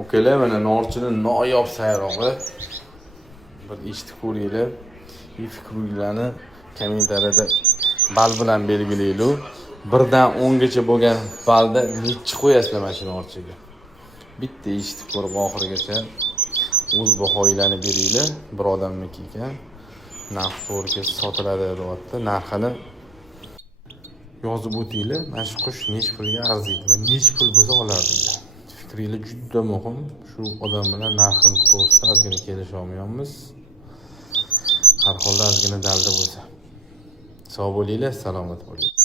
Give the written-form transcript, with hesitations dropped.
Okeylar, mana norchini noyob sayrog'i. Bir eshitib ko'ringlar. Fikringlarni kommentariyada ball bilan belgilaylar. 1 dan 10 gacha bo'lgan ballda nechi qo'yasizlar mana shu norchiga? Bitta eshitib ko'rib oxirigacha o'z bahoyinglarni beringlar. Bir odamniki ekan. Narx to'g'ri sotiladi deyapti. Narxini yozib o'tinglar. Mana shu qush necha pulga arziydi va necha pul bo'lsa olardinglar. Fikringlar juda muhim. Shu odam bilan narxini to'g'risida ozgina kelisha olmayapmiz. Har holda ozgina dalda bo'lsa. Sog' bo'linglar, salomat bo'ling.